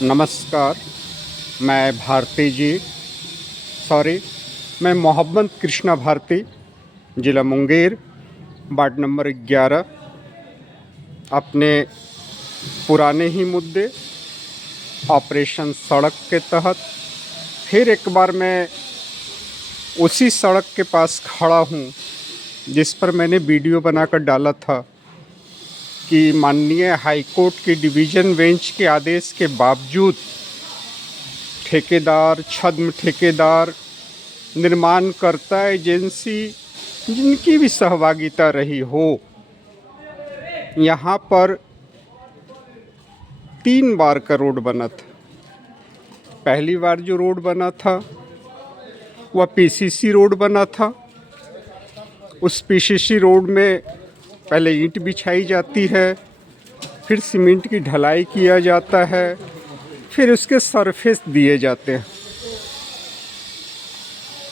नमस्कार। मैं भारती जी मैं मोहम्मद कृष्णा भारती, ज़िला मुंगेर, वार्ड नंबर 11। अपने पुराने ही मुद्दे ऑपरेशन सड़क के तहत फिर एक बार मैं उसी सड़क के पास खड़ा हूँ जिस पर मैंने वीडियो बनाकर डाला था कि माननीय हाई कोर्ट की डिवीज़न बेंच के आदेश के बावजूद ठेकेदार, छद्म ठेकेदार, निर्माणकर्ता एजेंसी जिनकी भी सहभागिता रही हो, यहाँ पर 3 बार का रोड बना था। पहली बार जो रोड बना था वह पीसीसी रोड बना था। उस पीसीसी रोड में पहले ईंट बिछाई जाती है, फिर सीमेंट की ढलाई किया जाता है, फिर उसके सरफेस दिए जाते हैं।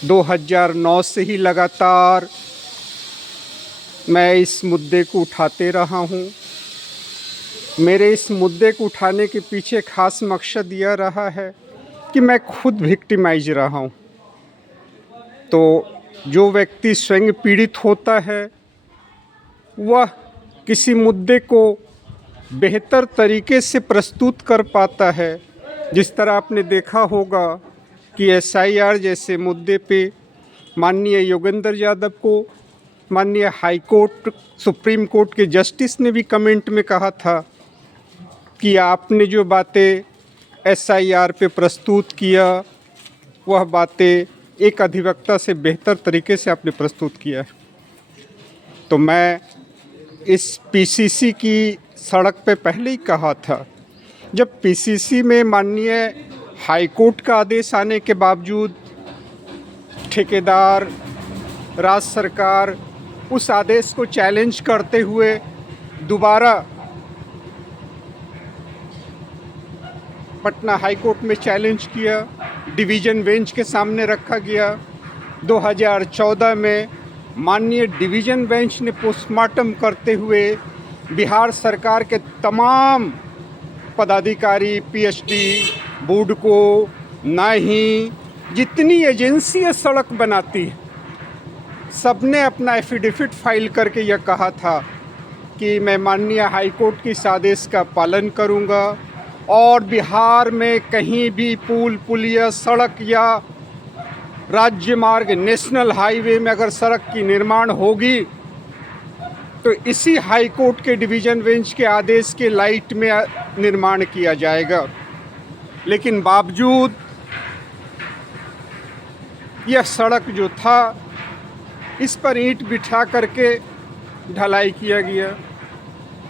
2009 से ही लगातार मैं इस मुद्दे को उठाते रहा हूँ। मेरे इस मुद्दे को उठाने के पीछे खास मकसद यह रहा है कि मैं खुद विक्टिमाइज रहा हूँ। तो जो व्यक्ति स्वयं पीड़ित होता है वह किसी मुद्दे को बेहतर तरीके से प्रस्तुत कर पाता है। जिस तरह आपने देखा होगा कि एसआईआर जैसे मुद्दे पे माननीय योगेंद्र यादव को माननीय हाई कोर्ट, सुप्रीम कोर्ट के जस्टिस ने भी कमेंट में कहा था कि आपने जो बातें एसआईआर पे प्रस्तुत किया वह बातें एक अधिवक्ता से बेहतर तरीके से आपने प्रस्तुत किया। तो मैं इस पीसीसी की सड़क पे पहले ही कहा था, जब पीसीसी में माननीय हाई कोर्ट का आदेश आने के बावजूद ठेकेदार, राज्य सरकार उस आदेश को चैलेंज करते हुए दोबारा पटना हाई कोर्ट में चैलेंज किया, डिवीज़न बेंच के सामने रखा गया। 2014 में माननीय डिवीज़न बेंच ने पोस्टमार्टम करते हुए बिहार सरकार के तमाम पदाधिकारी, पीएचडी, बूडको, नाही, जितनी एजेंसी सड़क बनाती है, सब ने अपना एफिडेविट फाइल करके यह कहा था कि मैं माननीय हाई कोर्ट के इस आदेश का पालन करूंगा और बिहार में कहीं भी पुल, पुलिया, सड़क या राज्य मार्ग, नेशनल हाईवे में अगर सड़क की निर्माण होगी तो इसी हाई कोर्ट के डिवीज़न बेंच के आदेश के लाइट में निर्माण किया जाएगा। लेकिन बावजूद यह सड़क जो था, इस पर ईंट बिठा करके ढलाई किया गया।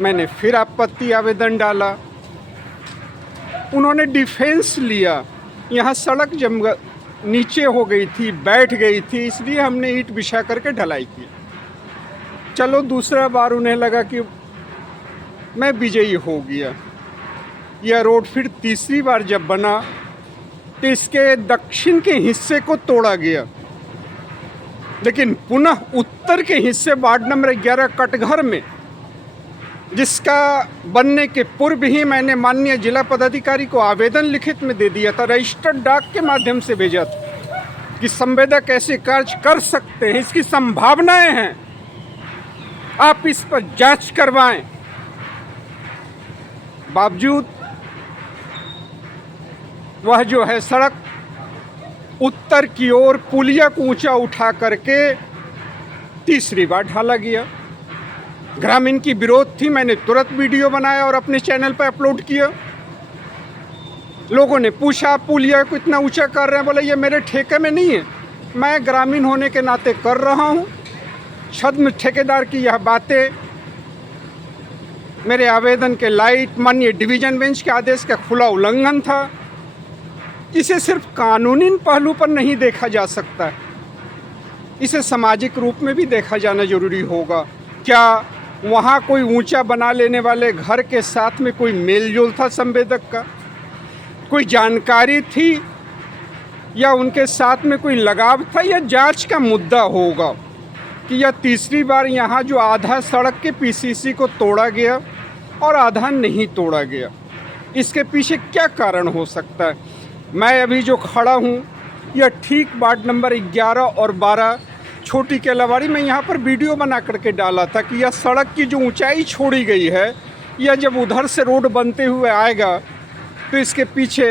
मैंने फिर आपत्ति आवेदन डाला, उन्होंने डिफेंस लिया। यहाँ सड़क जम नीचे हो गई थी, बैठ गई थी, इसलिए हमने ईंट बिछा करके ढलाई की। चलो दूसरा बार उन्हें लगा कि मैं विजयी हो गया। यह रोड फिर तीसरी बार जब बना तो इसके दक्षिण के हिस्से को तोड़ा गया, लेकिन पुनः उत्तर के हिस्से वार्ड नंबर 11 कटघर में, जिसका बनने के पूर्व ही मैंने माननीय जिला पदाधिकारी को आवेदन लिखित में दे दिया था, रजिस्टर्ड डाक के माध्यम से भेजा था कि संवेदक ऐसे कार्य कर सकते हैं, इसकी संभावनाएं हैं, आप इस पर जांच करवाएं। बावजूद वह जो है सड़क उत्तर की ओर पुलिया को ऊंचा उठा करके तीसरी बार ढाला गया। ग्रामीण की विरोध थी, मैंने तुरंत वीडियो बनाया और अपने चैनल पर अपलोड किया। लोगों ने पूछा पुलिया को इतना ऊंचा कर रहे हैं, बोले ये मेरे ठेके में नहीं है, मैं ग्रामीण होने के नाते कर रहा हूं। छद्म ठेकेदार की यह बातें मेरे आवेदन के लाइट माननीय डिवीज़न बेंच के आदेश का खुला उल्लंघन था। इसे सिर्फ कानूनी पहलू पर नहीं देखा जा सकता, इसे सामाजिक रूप में भी देखा जाना जरूरी होगा। क्या वहाँ कोई ऊंचा बना लेने वाले घर के साथ में कोई मेलजोल था संवेदक का, कोई जानकारी थी या उनके साथ में कोई लगाव था? यह जांच का मुद्दा होगा कि यह तीसरी बार यहाँ जो आधा सड़क के पीसीसी को तोड़ा गया और आधा नहीं तोड़ा गया। इसके पीछे क्या कारण हो सकता है? मैं अभी जो खड़ा हूँ यह ठीक वार्ड नंबर 11 और 12 छोटी केलावाड़ी में यहाँ पर वीडियो बना करके डाला था कि यह सड़क की जो ऊंचाई छोड़ी गई है, यह जब उधर से रोड बनते हुए आएगा तो इसके पीछे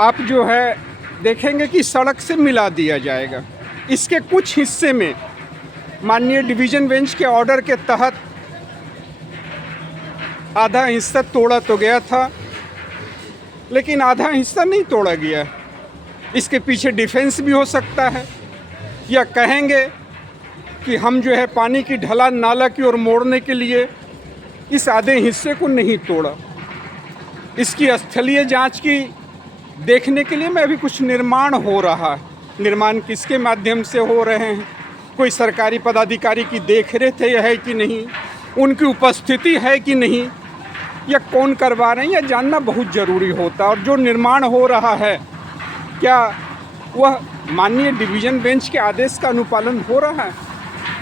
आप जो है देखेंगे कि सड़क से मिला दिया जाएगा। इसके कुछ हिस्से में माननीय डिवीज़न बेंच के ऑर्डर के तहत आधा हिस्सा तोड़ा तो गया था, लेकिन आधा हिस्सा नहीं तोड़ा गया। इसके पीछे डिफेंस भी हो सकता है, या कहेंगे कि हम जो है पानी की ढलान नाला की ओर मोड़ने के लिए इस आधे हिस्से को नहीं तोड़ा। इसकी स्थलीय जांच की देखने के लिए मैं अभी कुछ निर्माण हो रहा है। निर्माण किसके माध्यम से हो रहे हैं, कोई सरकारी पदाधिकारी की देखरेख है कि नहीं, उनकी उपस्थिति है कि नहीं, या कौन करवा रहे हैं, यह जानना बहुत ज़रूरी होता है। और जो निर्माण हो रहा है क्या वह माननीय डिवीज़न बेंच के आदेश का अनुपालन हो रहा है?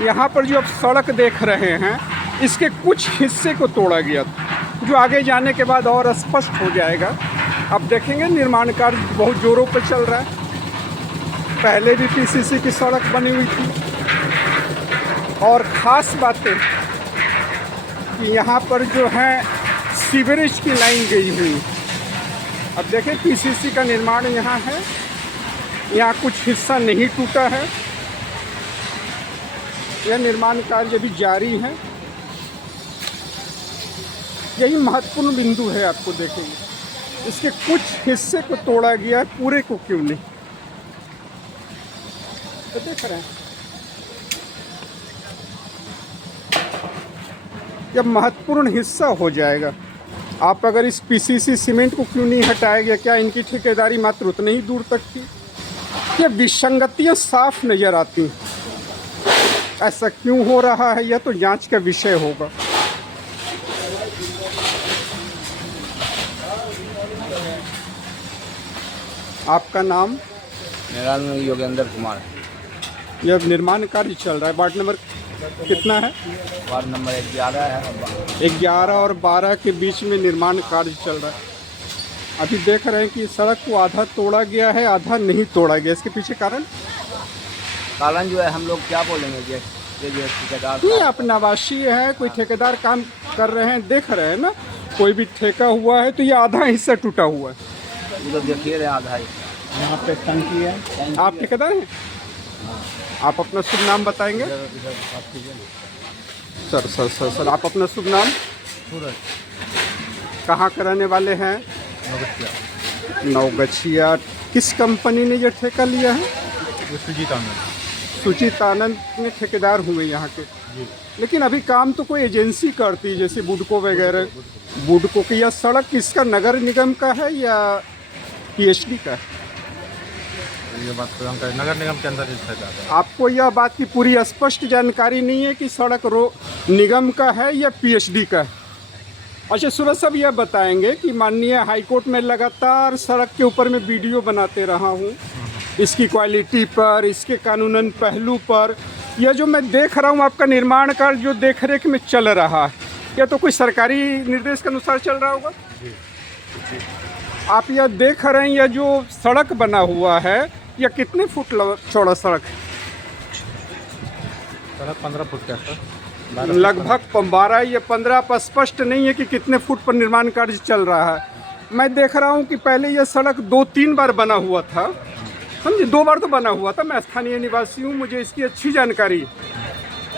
यहाँ पर जो आप सड़क देख रहे हैं इसके कुछ हिस्से को तोड़ा गया था, जो आगे जाने के बाद और स्पष्ट हो जाएगा। अब देखेंगे निर्माण कार्य बहुत ज़ोरों पर चल रहा है। पहले भी पीसीसी की सड़क बनी हुई थी, और ख़ास बातें कि यहाँ पर जो है सीवरेज की लाइन गई हुई। अब देखें पीसीसी का निर्माण यहाँ है, यहाँ कुछ हिस्सा नहीं टूटा है, यह निर्माण कार्य अभी जारी है। यही महत्वपूर्ण बिंदु है, आपको देखेंगे इसके कुछ हिस्से को तोड़ा गया है, पूरे को क्यों नहीं, तो देख रहे हैं। जब महत्वपूर्ण हिस्सा हो जाएगा, आप अगर इस पीसीसी सीमेंट को क्यों नहीं हटाया गया? क्या इनकी ठेकेदारी मात्र उतनी ही दूर तक थी? ये विसंगतियां साफ नज़र आती। ऐसा क्यों हो रहा है, यह तो जांच का विषय होगा। आपका नाम? मेरा नाम योगेंद्र कुमार है। यह निर्माण कार्य चल रहा है, वार्ड नंबर कितना है? वार्ड नंबर 11 है। 11 और 12 के बीच में निर्माण कार्य चल रहा है। अभी देख रहे हैं कि सड़क को आधा तोड़ा गया है, आधा नहीं तोड़ा गया। इसके पीछे कारण जो है हम लोग क्या बोलेंगे, जो ठेकेदार नहीं, आप नवासी है, कोई ठेकेदार काम कर रहे हैं, देख रहे हैं ना, कोई भी ठेका हुआ है तो ये आधा हिस्सा टूटा हुआ है। ये तो देखिए रहे आधा ही। यहाँ पे टंकी है। आप ठेकेदार हैं? आप अपना शुभ नाम बताएंगे? सर आप अपना शुभ नाम? सूरज। कहाँ के रहने वाले हैं? नवगछिया। किस कंपनी ने ये ठेका लिया है? सुजीत आनंद ने ठेकेदार हुए यहाँ के। लेकिन अभी काम तो कोई एजेंसी करती है, जैसे बुडको वगैरह। बुडको की यह सड़क किसका, नगर निगम का है या पीएचडी का है? ये बात तो हम करें, नगर निगम के अंदर है। आपको यह बात की पूरी स्पष्ट जानकारी नहीं है कि सड़क निगम का है या पीएचडी का है? अच्छा सूरज साहब, यह बताएंगे कि माननीय हाईकोर्ट में लगातार सड़क के ऊपर मैं वीडियो बनाते रहा हूँ, इसकी क्वालिटी पर, इसके कानूनन पहलू पर। यह जो मैं देख रहा हूँ आपका निर्माण कार्य जो देख रेख में चल रहा है, यह तो कोई सरकारी निर्देश के अनुसार चल रहा होगा? आप यह देख रहे हैं, यह जो सड़क बना हुआ है यह कितने फुट चौड़ा सड़क है? सड़क 15 फुट का है, लगभग 12 या 15, पर स्पष्ट नहीं है कि कितने फुट पर निर्माण कार्य चल रहा है। मैं देख रहा हूँ कि पहले यह सड़क 2-3 बार बना हुआ था, समझे, 2 बार तो बना हुआ था। मैं स्थानीय निवासी हूँ, मुझे इसकी अच्छी जानकारी।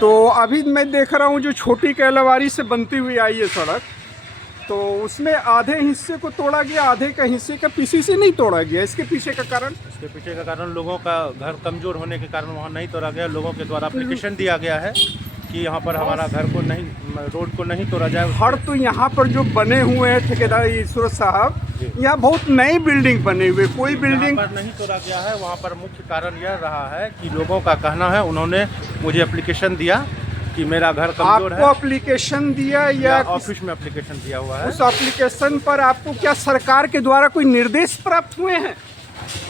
तो अभी मैं देख रहा हूँ जो छोटी केलावाड़ी से बनती हुई आई है सड़क, तो उसमें आधे हिस्से को तोड़ा गया, आधे का हिस्से का पीसीसी नहीं तोड़ा गया। इसके पीछे का कारण? इसके पीछे का कारण लोगों का घर कमज़ोर होने के कारण वहाँ नहीं तोड़ा गया। लोगों के द्वारा एप्लीकेशन दिया गया है कि यहाँ पर हमारा घर को नहीं, रोड को नहीं तोड़ा जाए। हर तो यहाँ पर जो बने हुए हैं ठेकेदार सूरज साहब, यहाँ बहुत नई बिल्डिंग बने हुए, कोई बिल्डिंग पर नहीं तोड़ा गया है। वहाँ पर मुख्य कारण यह रहा है कि लोगों का कहना है, उन्होंने मुझे एप्लीकेशन दिया कि मेरा घर कमजोर है। आपको एप्लीकेशन दिया या ऑफिस में एप्लीकेशन दिया हुआ है? उस एप्लीकेशन पर आपको क्या सरकार के द्वारा कोई निर्देश प्राप्त हुए हैं?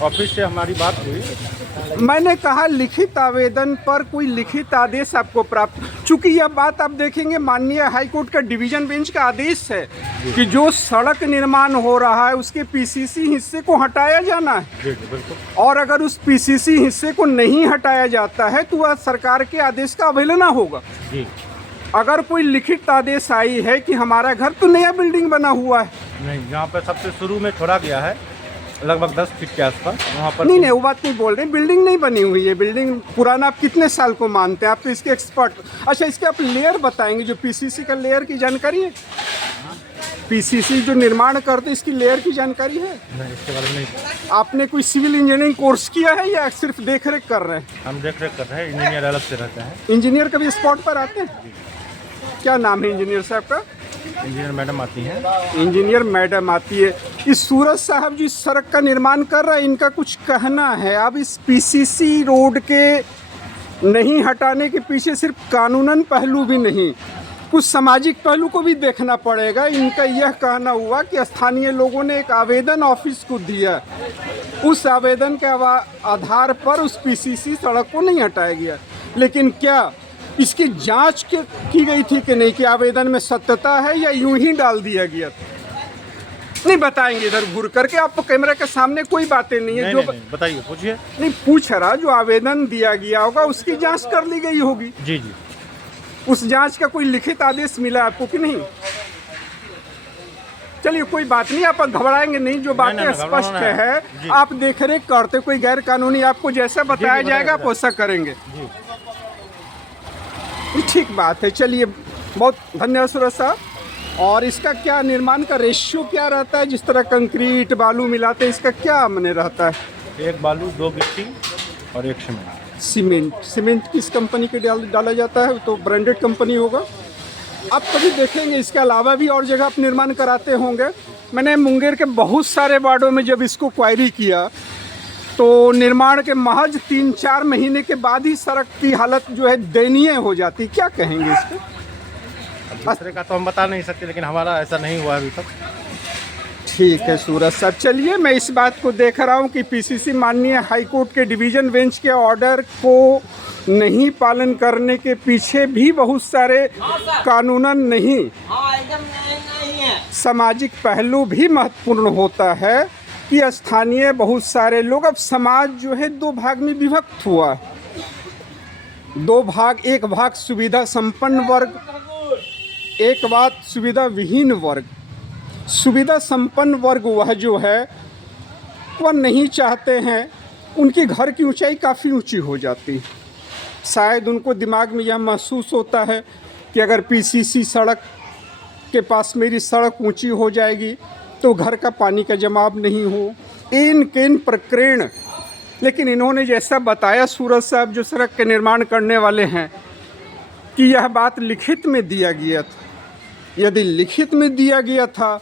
ऑफिस से हमारी बात हुई। मैंने कहा लिखित आवेदन पर कोई लिखित आदेश आपको प्राप्त, चूंकि यह बात आप देखेंगे माननीय हाईकोर्ट का डिवीजन बेंच का आदेश है कि जो सड़क निर्माण हो रहा है उसके पीसीसी हिस्से को हटाया जाना है। जी जी बिल्कुल। और अगर उस पीसीसी हिस्से को नहीं हटाया जाता है तो वह सरकार के आदेश का अवहेलना होगा। जी अगर कोई लिखित आदेश आई है कि हमारा घर तो नया बिल्डिंग बना हुआ है, नहीं, यहाँ पर सबसे शुरू में छोड़ा गया है लगभग 10 फीट के आसपास, वहाँ पर नहीं वो बात नहीं बोल रहे, बिल्डिंग नहीं बनी हुई है। बिल्डिंग पुराना आप कितने साल को मानते हैं? आप तो इसके एक्सपर्ट। अच्छा, इसके आप लेयर बताएंगे, जो पीसीसी का लेयर की जानकारी है? पीसीसी जो निर्माण करते इसकी लेयर की जानकारी है? नहीं, इसके बारे में नहीं। आपने कोई सिविल इंजीनियरिंग कोर्स किया है या सिर्फ देख रेख कर रहे हैं? हम देख रेख कर रहे हैं, इंजीनियर अलग से रहते हैं। इंजीनियर कभी स्पॉट पर आते हैं? क्या नाम है इंजीनियर साहब का? इंजीनियर मैडम आती हैं। इंजीनियर मैडम आती है। इस सूरज साहब जी सड़क का निर्माण कर रहा है, इनका कुछ कहना है। अब इस पीसीसी रोड के नहीं हटाने के पीछे सिर्फ कानूनन पहलू भी नहीं, कुछ सामाजिक पहलू को भी देखना पड़ेगा। इनका यह कहना हुआ कि स्थानीय लोगों ने एक आवेदन ऑफिस को दिया, उस आवेदन के आधार पर उस पीसीसी सड़क को नहीं हटाया गया। लेकिन क्या इसकी जांच की गई थी कि नहीं, कि आवेदन में सत्यता है या यूं ही डाल दिया गया था? नहीं बताएंगे इधर घूर करके, आपको कैमरे के सामने कोई बातें नहीं है। नहीं, बताइए, पूछिए। नहीं पूछ रहा, जो आवेदन दिया गया होगा उसकी जांच कर ली गई होगी। जी जी। उस जांच का कोई लिखित आदेश मिला आपको कि नहीं? चलिए कोई बात नहीं, आप घबराएंगे नहीं, जो बातें स्पष्ट है आप देख रेख करते, कोई गैर कानूनी आपको जैसा बताया जाएगा आप वैसा करेंगे। ठीक बात है। चलिए बहुत धन्यवाद सूरज साहब। और इसका क्या निर्माण का रेशियो क्या रहता है? जिस तरह कंक्रीट बालू मिलाते हैं, इसका क्या माने रहता है? 1 बालू 2 गिट्टी और 1 सीमेंट। सीमेंट किस कंपनी के डाला जाता है? तो ब्रांडेड कंपनी होगा। आप कभी देखेंगे इसके अलावा भी और जगह आप निर्माण कराते होंगे। मैंने मुंगेर के बहुत सारे वार्डों में जब इसको क्वायरी किया तो निर्माण के महज 3-4 महीने के बाद ही सड़क की हालत जो है दयनीय हो जाती। क्या कहेंगे इस पे? दूसरे का तो हम बता नहीं सकते, लेकिन हमारा ऐसा नहीं हुआ अभी तक। ठीक है सूरज साहब। चलिए मैं इस बात को देख रहा हूँ कि पीसीसी माननीय हाईकोर्ट के डिवीज़न बेंच के ऑर्डर को नहीं पालन करने के पीछे भी बहुत सारे कानूनन नहीं सामाजिक पहलू भी महत्वपूर्ण होता है कि स्थानीय बहुत सारे लोग, अब समाज जो है 2 भाग में विभक्त हुआ है। 2 भाग, एक भाग सुविधा संपन्न वर्ग, एक बात सुविधा विहीन वर्ग। सुविधा संपन्न वर्ग वह जो है वह नहीं चाहते हैं, उनकी घर की ऊंचाई काफ़ी ऊंची हो जाती है। शायद उनको दिमाग में यह महसूस होता है कि अगर पीसीसी सड़क के पास मेरी सड़क ऊंची हो जाएगी तो घर का पानी का जमाव नहीं हो, इन केन प्रकरण। लेकिन इन्होंने जैसा बताया सूरज साहब जो सड़क के निर्माण करने वाले हैं कि यह बात लिखित में दिया गया था। यदि लिखित में दिया गया था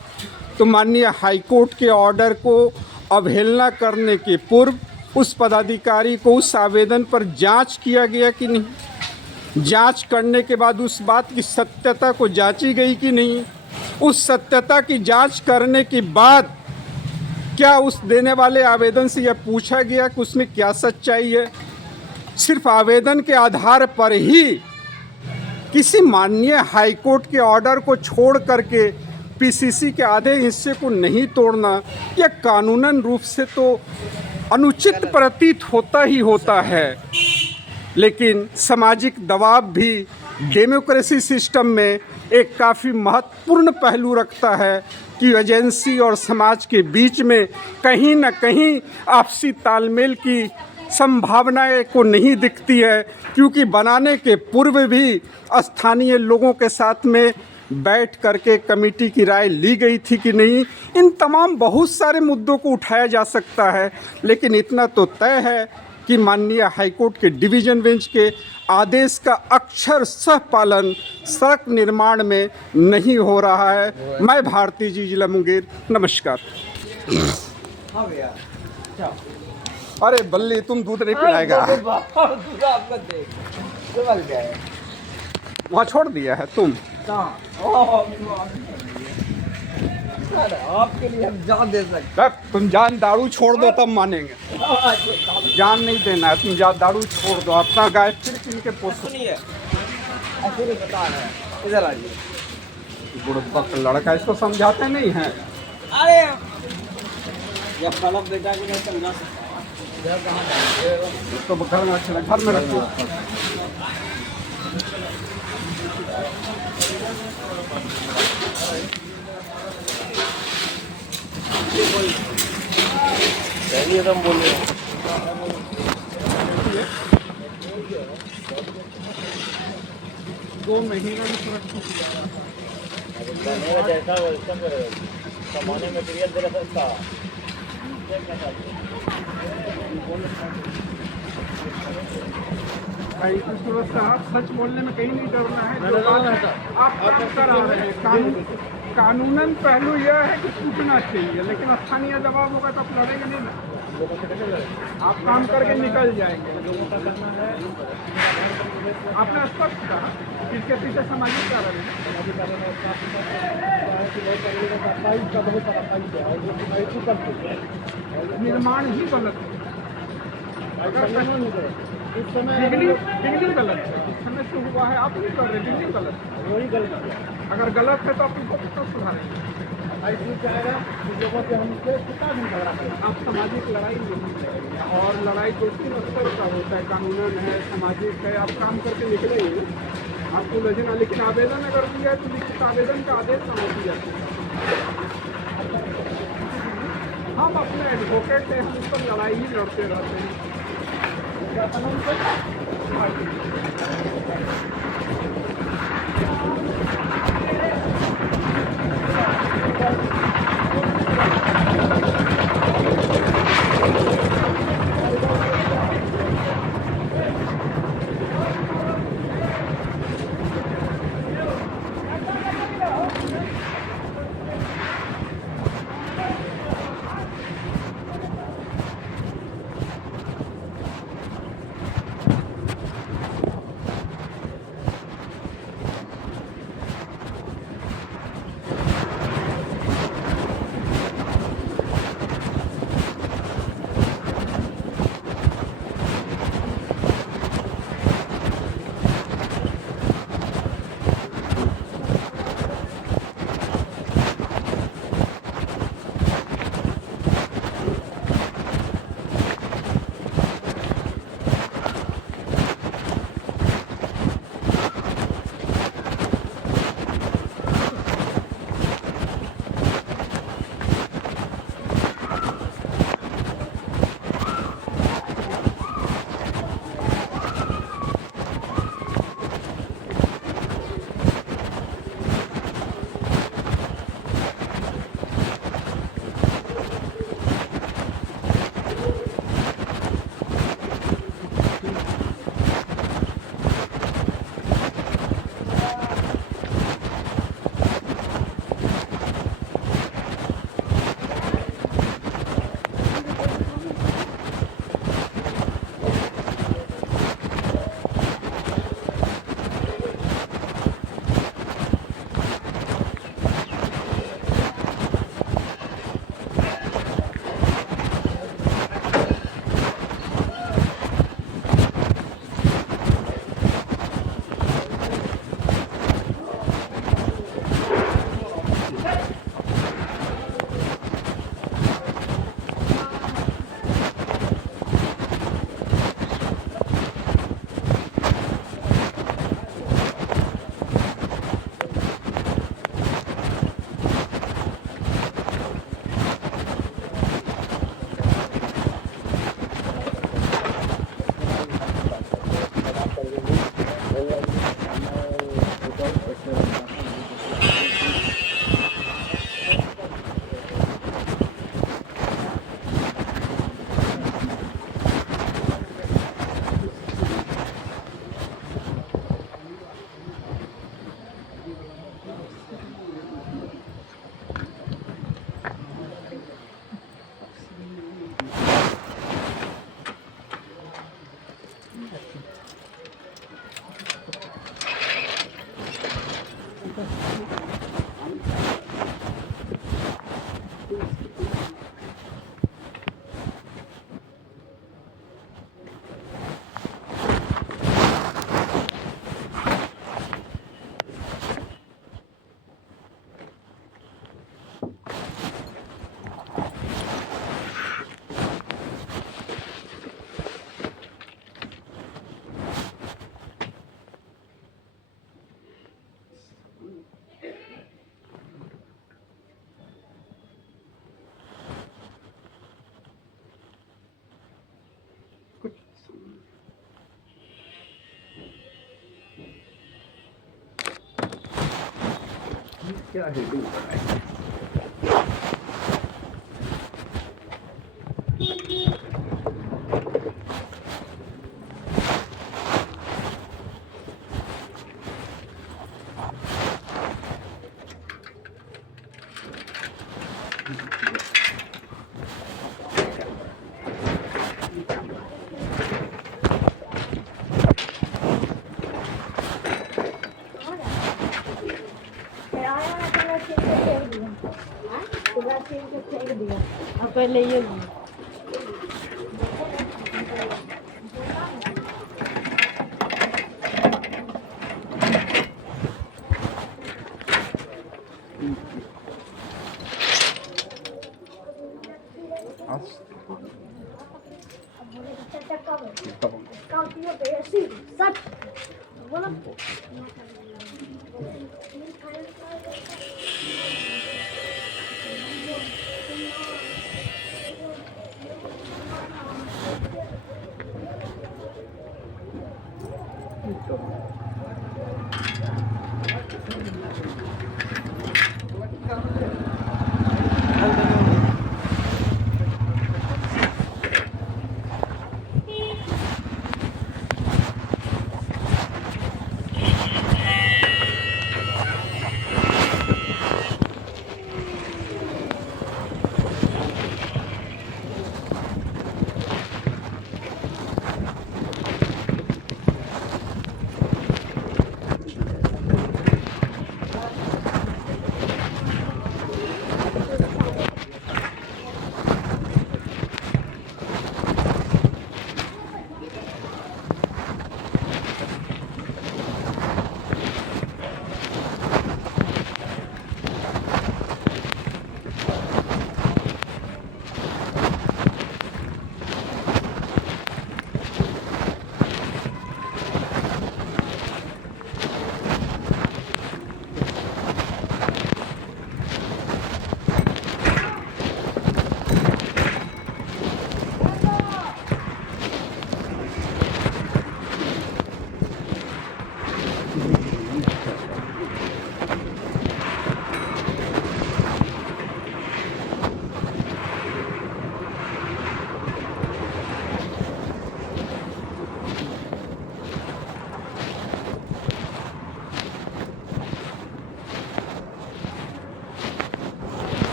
तो माननीय हाईकोर्ट के ऑर्डर को अवहेलना करने के पूर्व उस पदाधिकारी को उस आवेदन पर जांच किया गया कि नहीं, जांच करने के बाद उस बात की सत्यता को जांची गई कि नहीं, उस सत्यता की जांच करने के बाद क्या उस देने वाले आवेदन से यह पूछा गया कि उसमें क्या सच्चाई है? सिर्फ आवेदन के आधार पर ही किसी माननीय हाईकोर्ट के ऑर्डर को छोड़ करके पीसीसी के आधे हिस्से को नहीं तोड़ना यह कानूनन रूप से तो अनुचित प्रतीत होता ही होता है। लेकिन सामाजिक दबाव भी डेमोक्रेसी सिस्टम में एक काफ़ी महत्वपूर्ण पहलू रखता है कि एजेंसी और समाज के बीच में कहीं न कहीं आपसी तालमेल की संभावनाएं को नहीं दिखती है, क्योंकि बनाने के पूर्व भी स्थानीय लोगों के साथ में बैठ करके कमेटी की राय ली गई थी कि नहीं। इन तमाम बहुत सारे मुद्दों को उठाया जा सकता है, लेकिन इतना तो तय है कि माननीय हाईकोर्ट के डिवीज़न बेंच के आदेश का अक्षरशः पालन सड़क निर्माण में नहीं हो रहा है। मैं भारती जी, जिला मुंगेर, नमस्कार। अरे बल्ली, तुम दूध नहीं पिलाएगा? वहाँ छोड़ दिया है तुम। सर आपके लिए हम जान दे सकते तब तुम जान दारू छोड़ दो तब मानेंगे। हैं। जान नहीं देना है, तुम दारू छोड़ दो, अपना गाय फिर किन के पोसो। सुनिए ऐसे नहीं बता रहे हैं, इधर आइए। बुड़बक लड़का, इसको समझाते नहीं हैं। अरे जब कलम बेटा को नहीं समझा सकता घर कहाँ जाएंगे? इसको घर में रखना, घर में रखो। चलिए तुम बोलिए। 2 महीने में सुरक्षित जैसा वेलकम करेगा सामान्य मटेरियल दे सकता कहीं की सुरक्षा, आप सच बोलने में कहीं नहीं डरना है। जो बात आप काम करा रहे हैं, कानूनन पहलू यह है कि पूछना चाहिए, लेकिन स्थानीय दबाव होगा तो आप लड़ेंगे नहीं ना, आप काम करके निकल जाएंगे। आपने स्पष्ट कहा किसके पीछे सामाजिक कारण है, निर्माण ही गलत है। इस समय बिल्डिंग गलत है, इस समय से हुआ है, आप नहीं कर रहे, बिल्डिंग गलत है, वही गलत है। अगर गलत है तो आप उनको कब सुधारेंगे? लोगों से हमसे कितना दिन झगड़ा करें? आप सामाजिक लड़ाई नहीं करेंगे, और लड़ाई 2-3 स्तर का होता है, कानूनन है, सामाजिक है। आप काम करके निकलेंगे, आपको उलझना। लेकिन आवेदन अगर दिया है तो लिखित आवेदन का आदेश कहाँ दिया? हम अपने एडवोकेट से हम उस पर लड़ाई ही लड़ते रहते हैं। क्या हेडिंग बनाई? पहले ये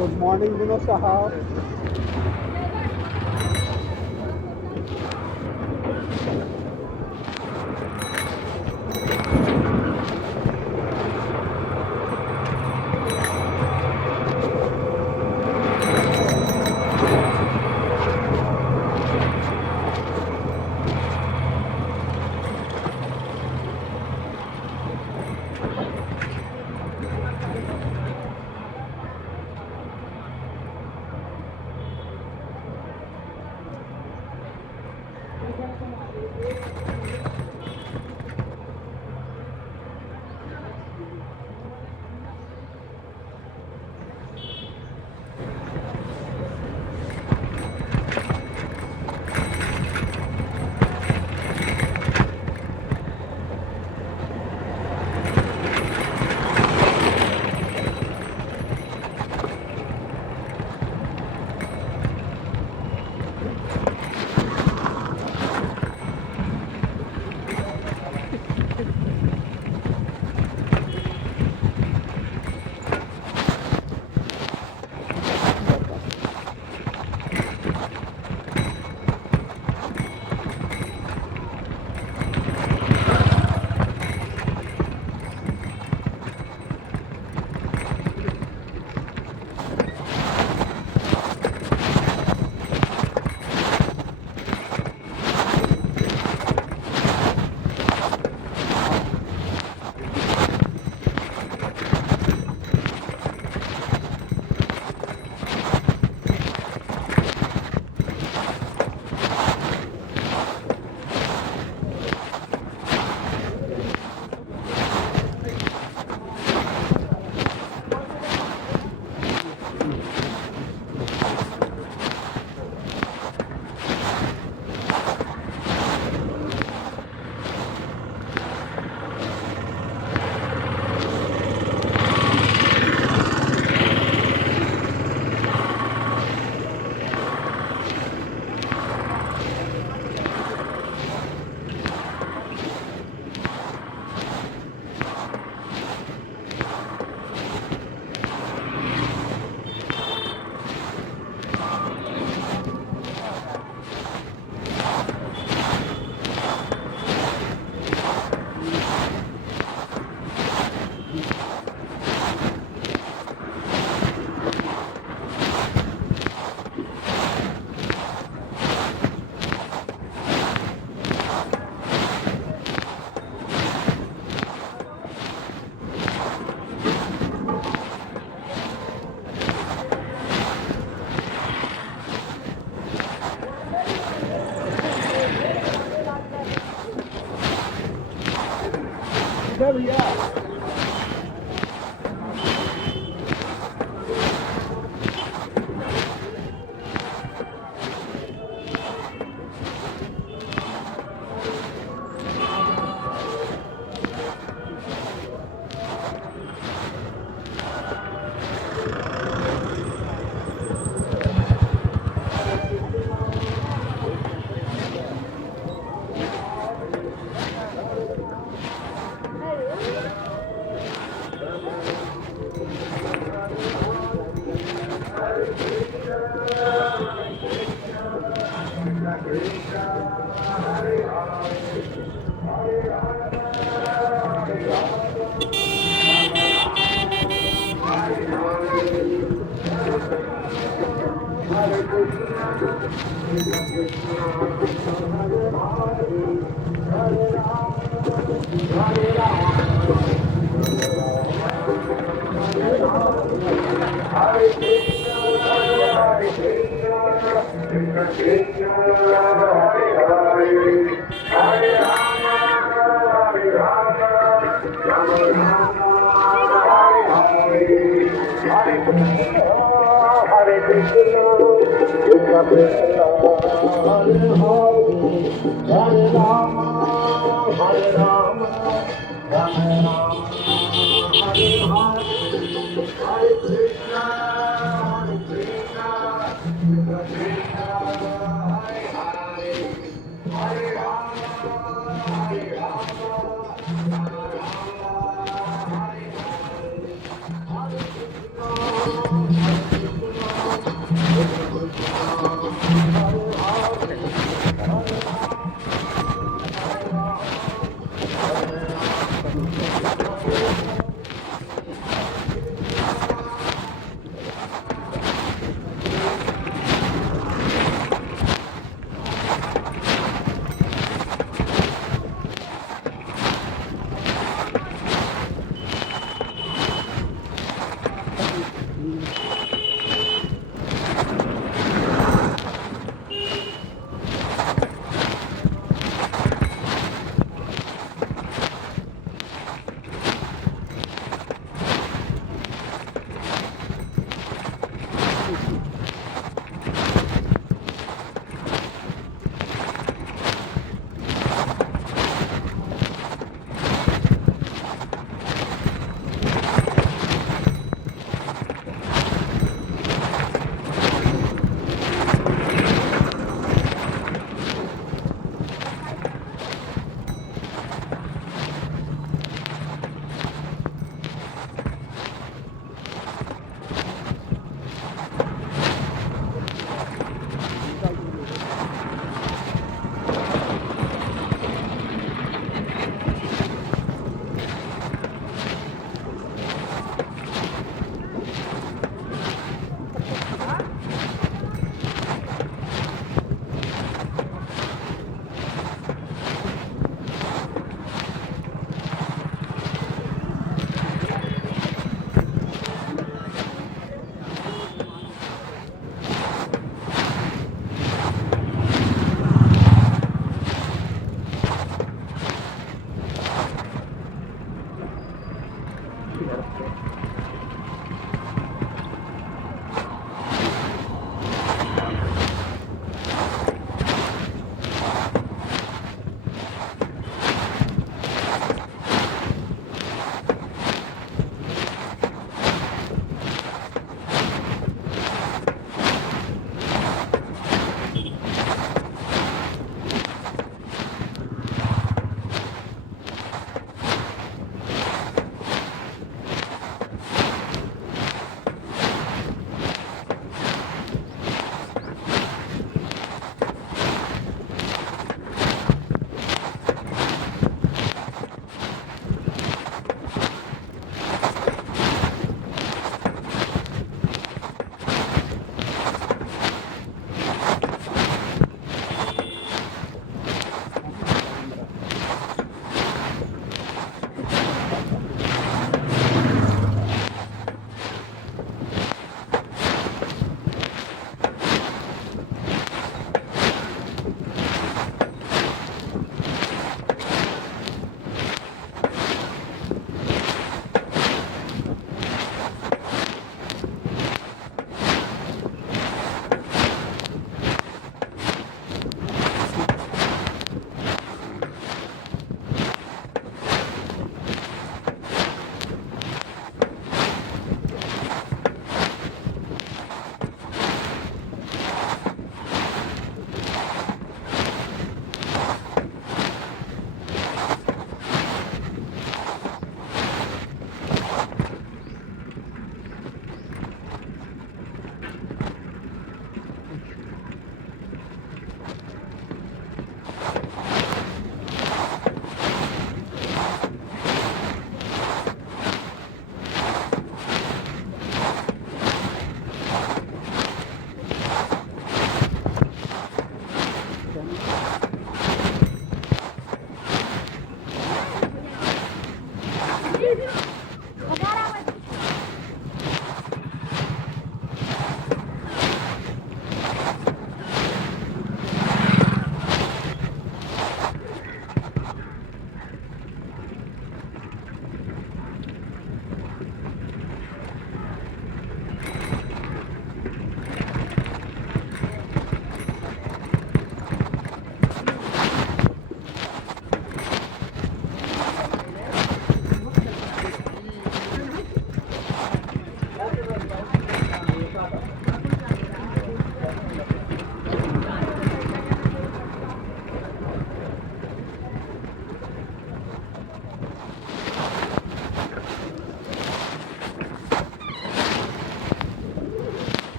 गुड मॉर्निंग विनोद साहब। इधर भैया